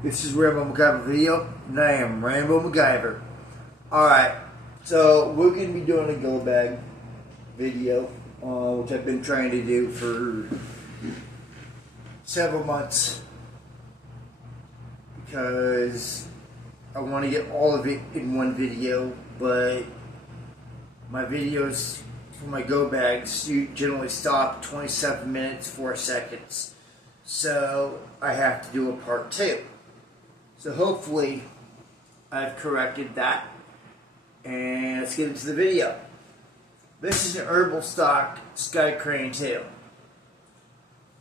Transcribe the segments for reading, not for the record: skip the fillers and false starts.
This is Rainbow MacGyver video, and I am Rainbow MacGyver. Alright, so we're going to be doing a go bag video, which I've been trying to do for several months because I want to get all of it in one video, but my videos for my go bags generally stop 27 minutes 4 seconds, so I have to do a part 2. So hopefully I've corrected that, and let's get into the video. This is an herbal stock SKYCRANE tail.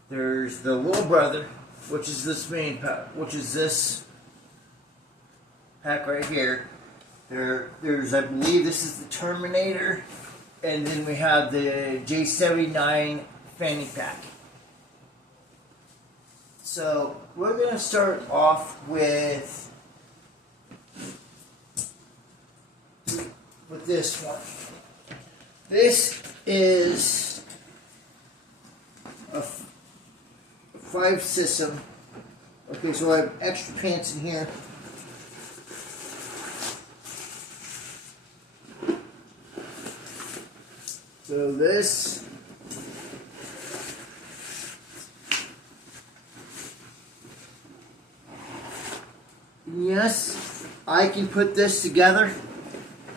There's the little brother, which is this main pack, which is this pack right here. There's, I believe this is the Terminator, and then we have the J79 fanny pack. So we're going to start off with this one. This is a 5 system. Okay, so I have extra pants in here. So this yes, I can put this together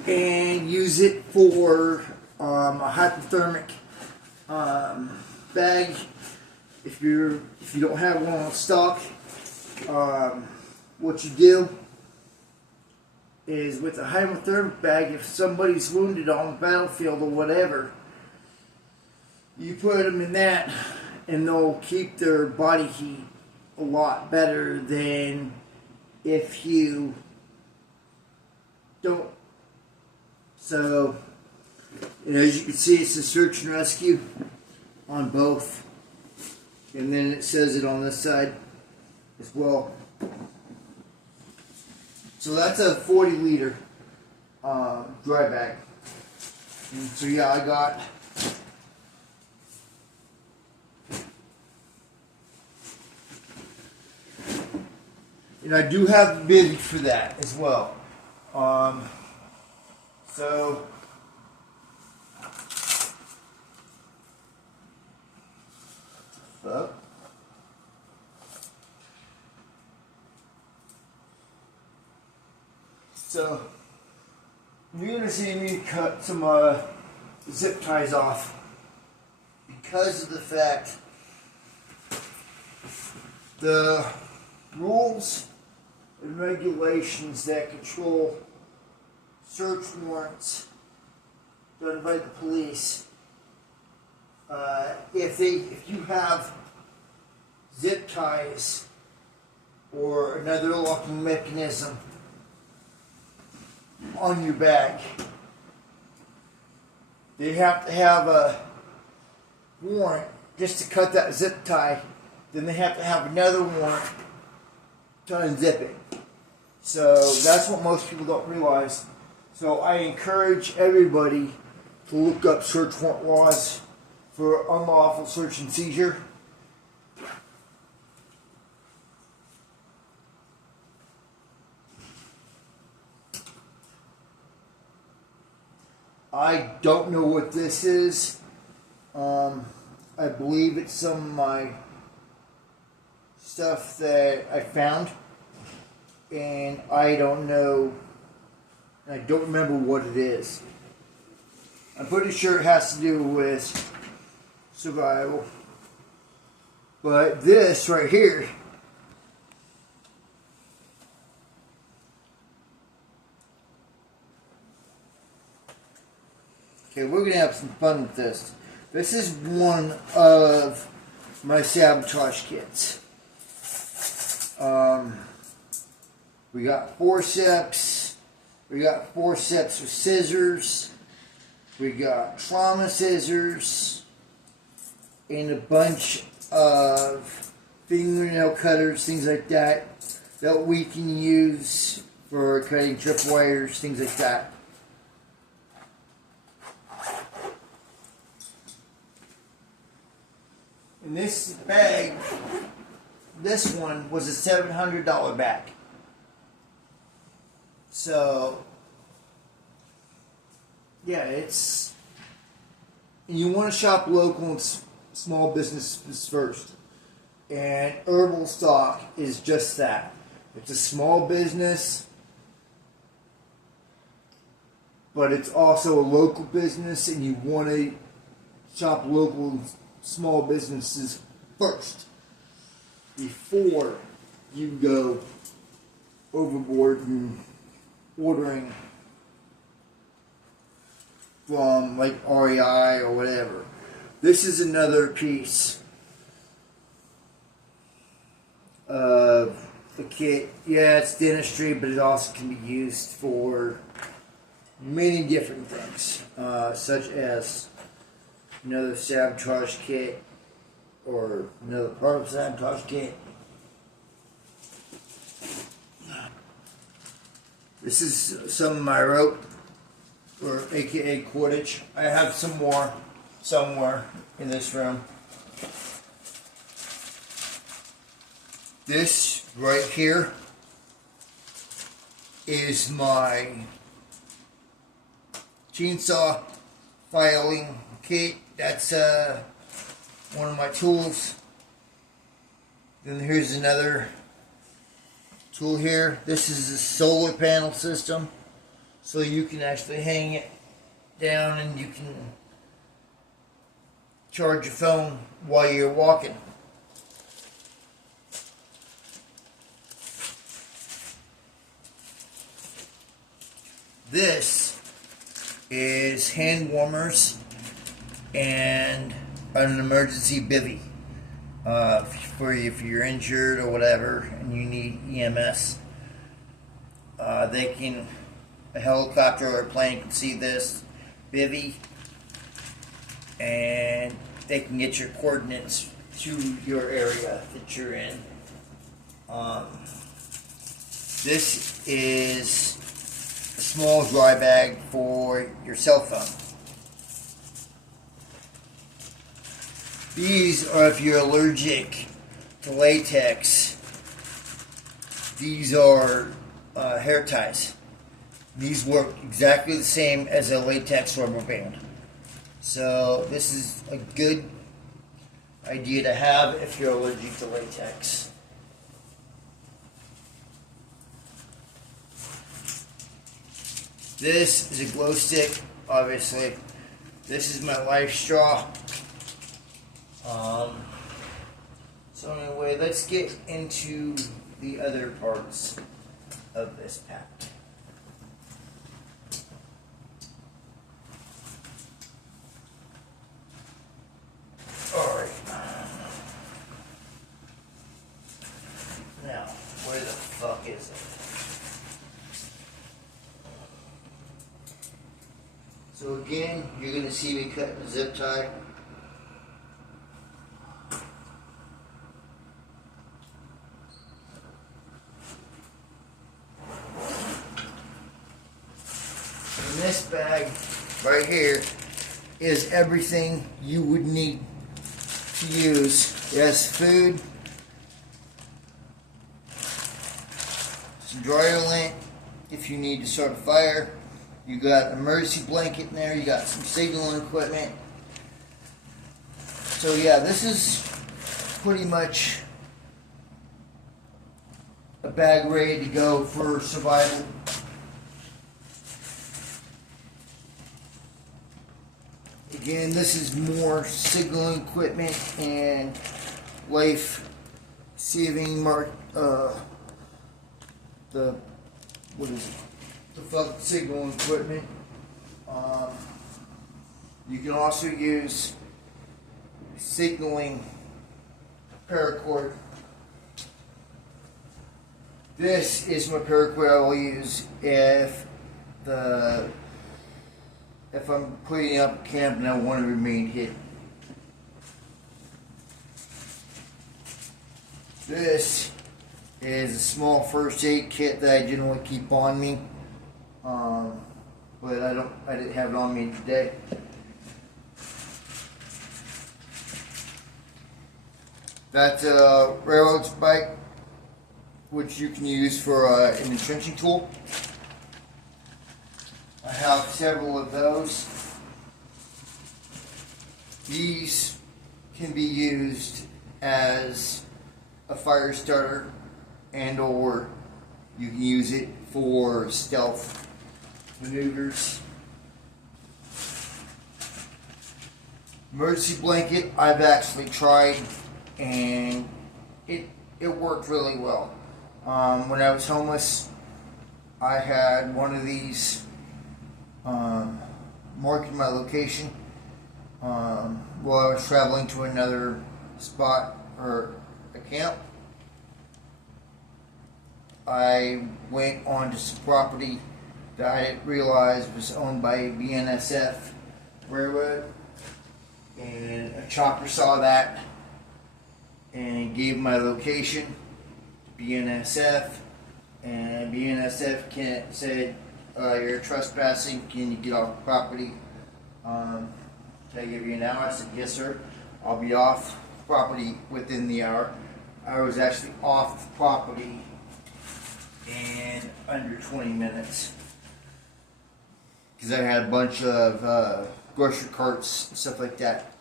and use it for a hypothermic bag. If you don't have one on stock, what you do is with a hypothermic bag, if somebody's wounded on the battlefield or whatever, you put them in that, and they'll keep their body heat a lot better than if you don't. So, as you can see, it's a search and rescue on both, and then it says it on this side as well. So that's a 40 liter dry bag. And so yeah, I got and I do have the bid for that as well. So you're going to see me cut some zip ties off because of the fact the rules and regulations that control search warrants done by the police. If you have zip ties or another locking mechanism on your bag, they have to have a warrant just to cut that zip tie. Then they have to have another warrant to unzip it. So that's what most people don't realize. So I encourage everybody to look up search warrant laws for unlawful search and seizure. I don't know what this is. I believe it's some of my stuff that I found, and I don't know, I don't remember what it is. I'm pretty sure it has to do with survival. But this right here, okay, we're going to have some fun with this. This is one of my sabotage kits. We got forceps. We got forceps with scissors. We got trauma scissors. And a bunch of fingernail cutters, things like that we can use for cutting tripwires, things like that. And this bag this one was a $700 bag. So, yeah, it's... You want to shop local and small businesses first. And Herbal Stock is just that. It's a small business, but it's also a local business, and you want to shop local and small businesses first before you go overboard and ordering from like REI or whatever. This is another piece of the kit. Yeah, it's dentistry, but it also can be used for many different things, such as another sabotage kit or another part of sabotage kit. This is some of my rope, or aka cordage. I have some more somewhere in this room. This right here is my chainsaw filing kit. That's one of my tools. Then here's another tool here. This is a solar panel system, so you can actually hang it down and you can charge your phone while you're walking. This is hand warmers and an emergency bivvy for if you're injured or whatever and you need EMS. A helicopter or a plane can see this bivvy and they can get your coordinates to your area that you're in. This is a small dry bag for your cell phone. These are if you're allergic to latex. These are hair ties. These work exactly the same as a latex rubber band. So this is a good idea to have if you're allergic to latex. This is a glow stick, obviously. This is my life straw. So anyway, let's get into the other parts of this pack. Alright. Now, where the fuck is it? So again, you're going to see me cut the zip tie. And this bag right here is everything you would need to use. It has food, some dryer lint if you need to start a fire. You got an emergency blanket in there. You got some signaling equipment. So yeah, this is pretty much a bag ready to go for survival. Again, this is more signaling equipment and life-saving the signaling equipment. You can also use signaling paracord. This is my paracord I will use if I'm putting up camp and I want to remain hidden. This is a small first aid kit that I generally keep on me, but I didn't have it on me today. That's a railroad spike, which you can use for an entrenching tool. I have several of those. These can be used as a fire starter, and or you can use it for stealth maneuvers. Emergency blanket, I've actually tried, and it worked really well. When I was homeless, I had one of these marking my location while I was traveling to another spot or a camp. I went onto some property that I didn't realize was owned by BNSF Railroad, and a chopper saw that and gave my location to BNSF, and BNSF said, you're trespassing, can you get off the property? Can I give you an hour? I said, yes sir, I'll be off the property within the hour. I was actually off the property in under 20 minutes because I had a bunch of grocery carts and stuff like that.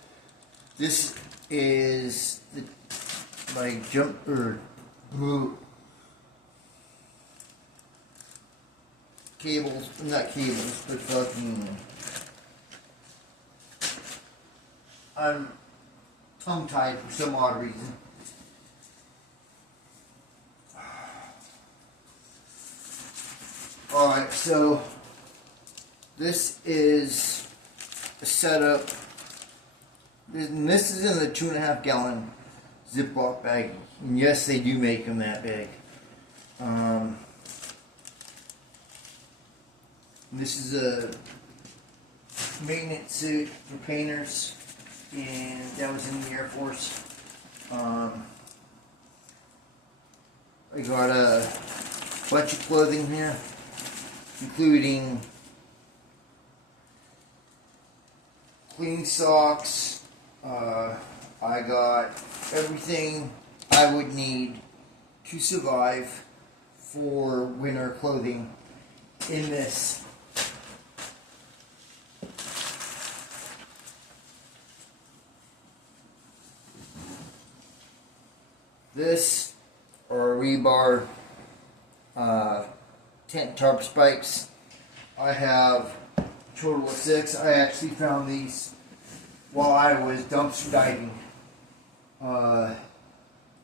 This is my cables, not cables, but fucking, I'm tongue-tied for some odd reason. Alright, so this is a setup. This is in the 2.5 gallon Ziploc bag. And yes, they do make them that big. This is a maintenance suit for painters, and that was in the Air Force. I got a bunch of clothing here, including clean socks. I got everything I would need to survive for winter clothing in this. This are rebar tent tarp spikes. I have a total of 6. I actually found these while I was dumpster diving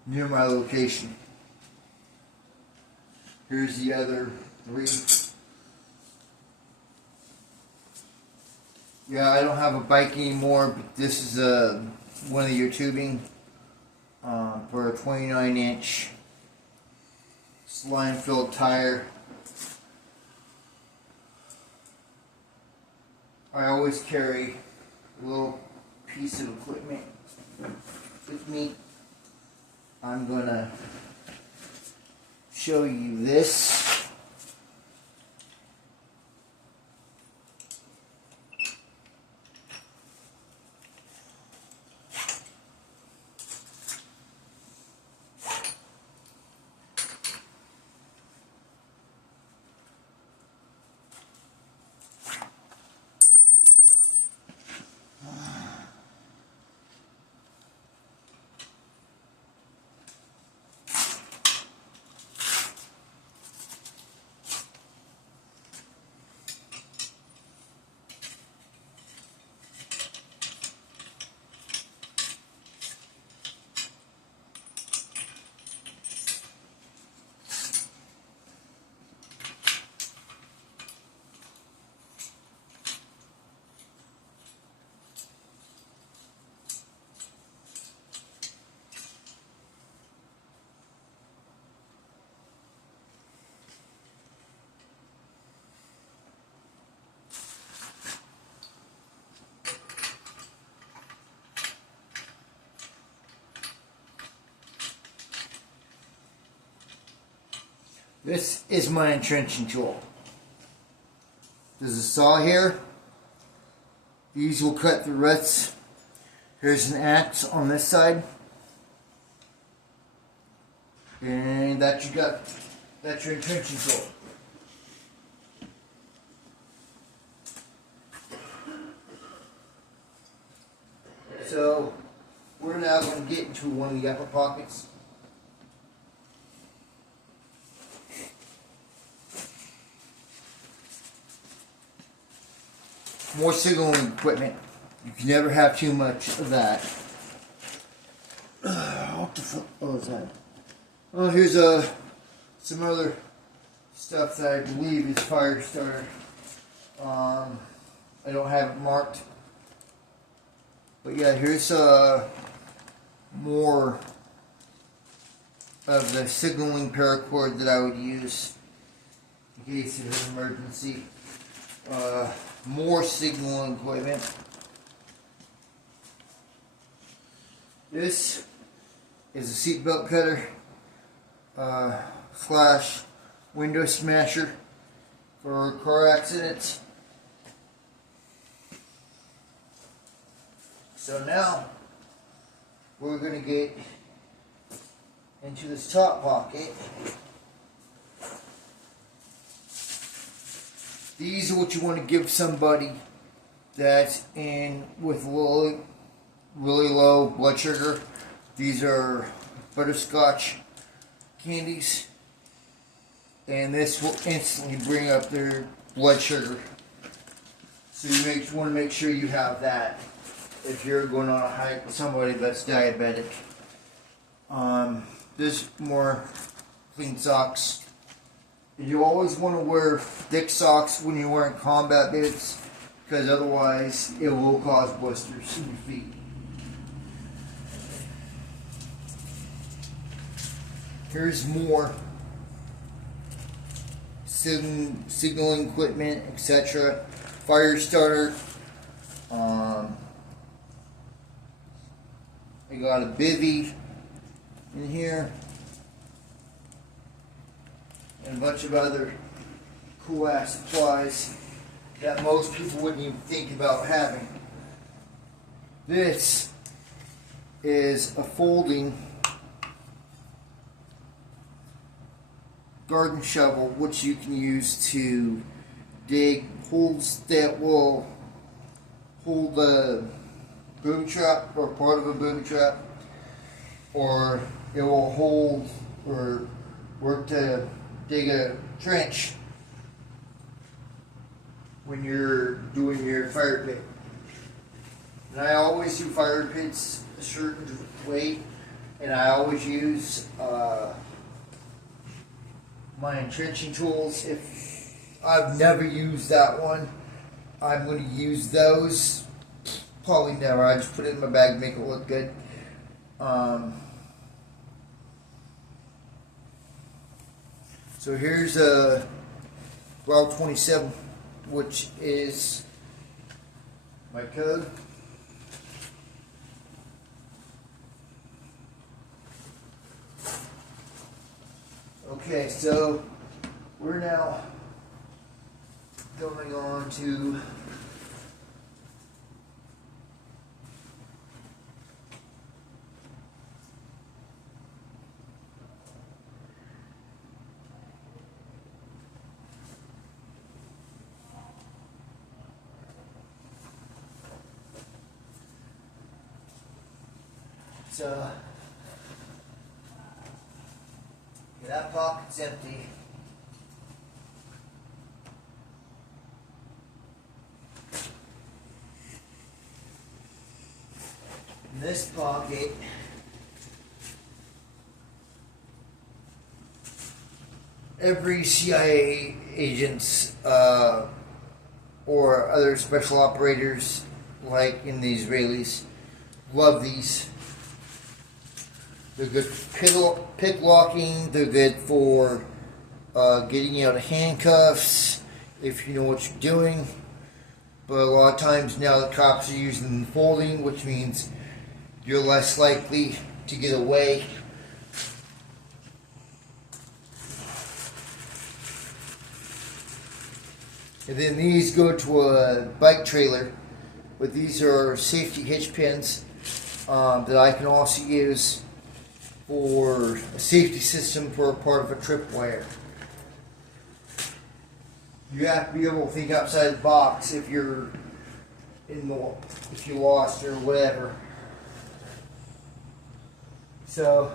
near my location. Here's the other 3. Yeah, I don't have a bike anymore, but this is one of your tubing for a 29-inch slime-filled tire. I always carry a little piece of equipment with me. I'm gonna show you this. This is my entrenching tool. There's a saw here. These will cut the ruts. Here's an axe on this side. And that's your intention tool. So we're now going to get into one of the upper pockets. More signaling equipment. You can never have too much of that. What the fuck is that? Oh, here's some other stuff that I believe is fire starter. I don't have it marked. But yeah, here's more of the signaling paracord that I would use in case of an emergency. More signaling equipment. This is a seatbelt cutter slash window smasher for car accidents. So now we're going to get into this top pocket. These are what you want to give somebody that's in with really low blood sugar. These are butterscotch candies, and this will instantly bring up their blood sugar. So you want to make sure you have that if you're going on a hike with somebody that's diabetic. There's more clean socks. You always want to wear thick socks when you're wearing combat boots, because otherwise it will cause blisters in your feet. Here's more signaling equipment, etc. Fire starter. I got a bivvy in here, and a bunch of other cool ass supplies that most people wouldn't even think about having. This is a folding garden shovel, which you can use to dig holes that will hold a boom trap or part of a boom trap, or it will hold or work to dig a trench when you're doing your fire pit. And I always do fire pits a certain way, and I always use my entrenching tools. If I've never used that one, I'm going to use those. Probably never. I just put it in my bag to make it look good. So here's a Route 27, which is my code. Okay, so we're now going on to that pocket's empty. In this pocket, every CIA agents or other special operators, like in the Israelis, love these. They're good for pick locking. They're good for getting you out of handcuffs if you know what you're doing. But a lot of times now the cops are using them folding, which means you're less likely to get away. And then these go to a bike trailer, but these are safety hitch pins that I can also use for a safety system for a part of a tripwire. You have to be able to think outside the box if you're if you lost or whatever. So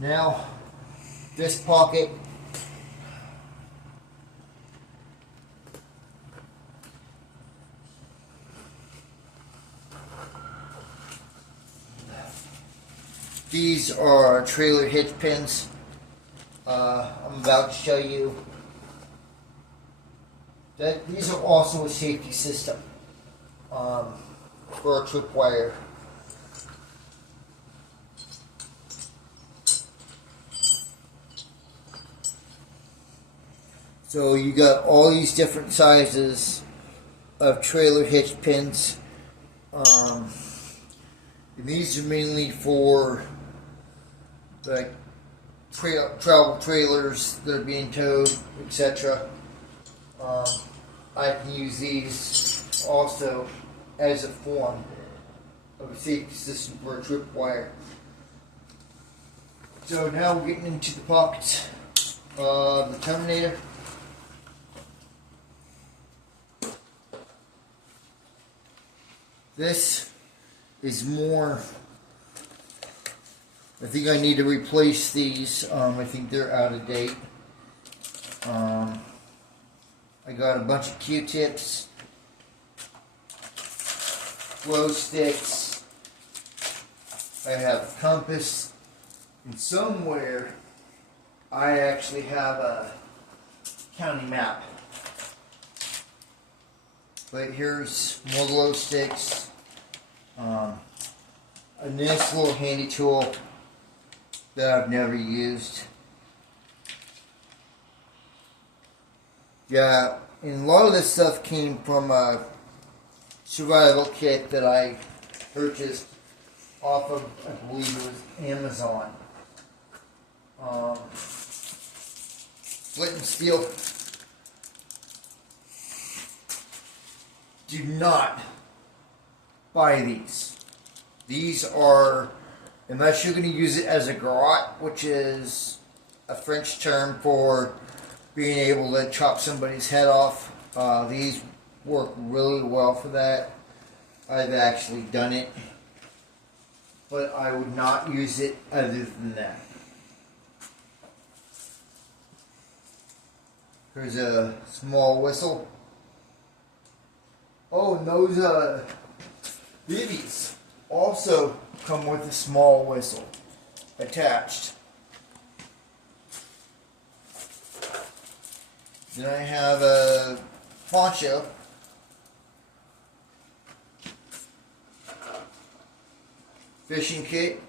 now this pocket these are trailer hitch pins. I'm about to show you that these are also a safety system for a tripwire. So you got all these different sizes of trailer hitch pins. And these are mainly for like travel trailers that are being towed, etc. I can use these also as a form of a safety system for a tripwire. So now we're getting into the pockets of the Terminator. This is more, I think I need to replace these. I think they're out of date. I got a bunch of Q-tips, glow sticks, I have a compass, and somewhere I actually have a county map. But here's more glow sticks, a nice little handy tool that I've never used. Yeah, and a lot of this stuff came from a survival kit that I purchased off of, I believe it was Amazon. Flint and steel. Do not buy these. These are, unless you're going to use it as a garrote, which is a French term for being able to chop somebody's head off. These work really well for that. I've actually done it, but I would not use it other than that. Here's a small whistle. Oh, and those bivvies also come with a small whistle attached. Then I have a poncho. Fishing kit.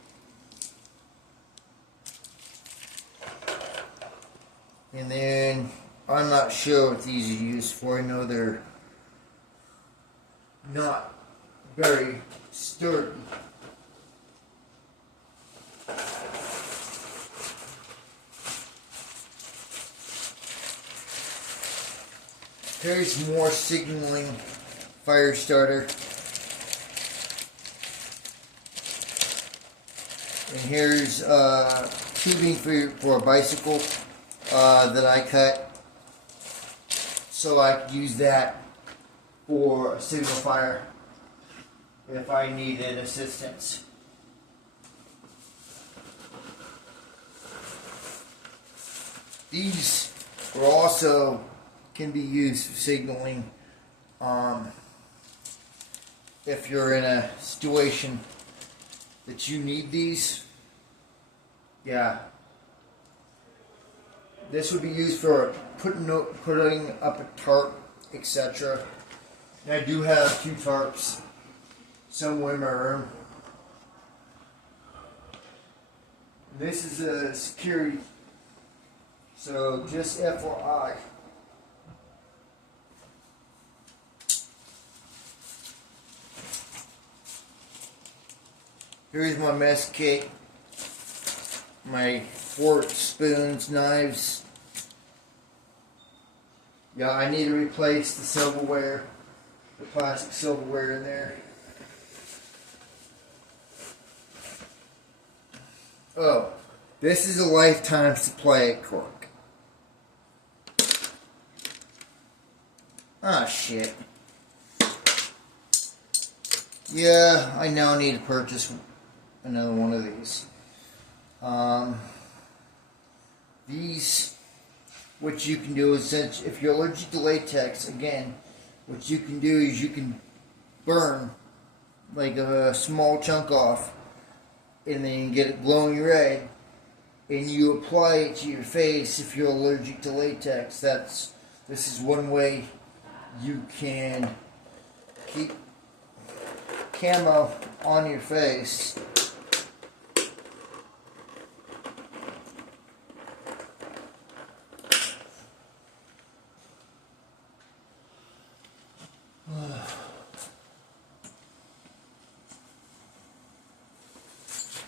And then I'm not sure what these are used for. I know they're not very sturdy. Here's more signaling fire starter. And here's tubing for a bicycle that I cut, so I could use that for a signal fire if I needed assistance. These are also can be used for signaling if you're in a situation that you need these. Yeah, this would be used for putting up a tarp, etc. And I do have 2 tarps somewhere in my room. This is a security, so just FYI. Here's my mess kit, my forks, spoons, knives. Yeah, I need to replace the silverware, the plastic silverware in there. Oh, this is a lifetime supply of cork. Ah, shit. Yeah, I now need to purchase another one of these. These, what you can do is, since if you're allergic to latex, again, what you can do is you can burn like a small chunk off, and then get it glowing red, and you apply it to your face if you're allergic to latex. This is one way you can keep camo on your face.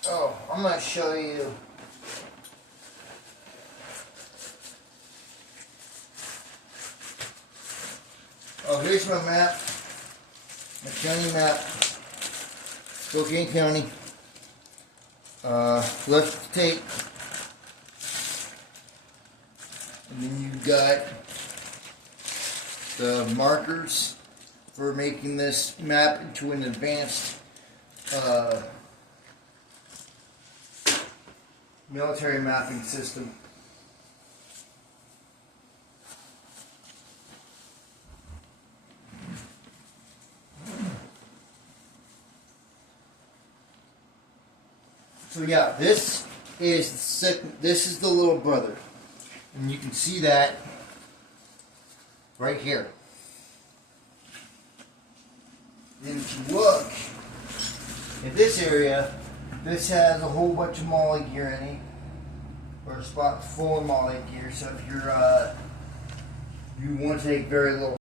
Oh, I'm going to show you. Oh, here's my map. My county map. Spokane County. Left tape. And then you've got the markers for making this map into an advanced military mapping system. So yeah, this is the little brother, and you can see that right here. And if you look at this area, this has a whole bunch of molly gear in it, or a spot full of molly gear. So if you want to take very little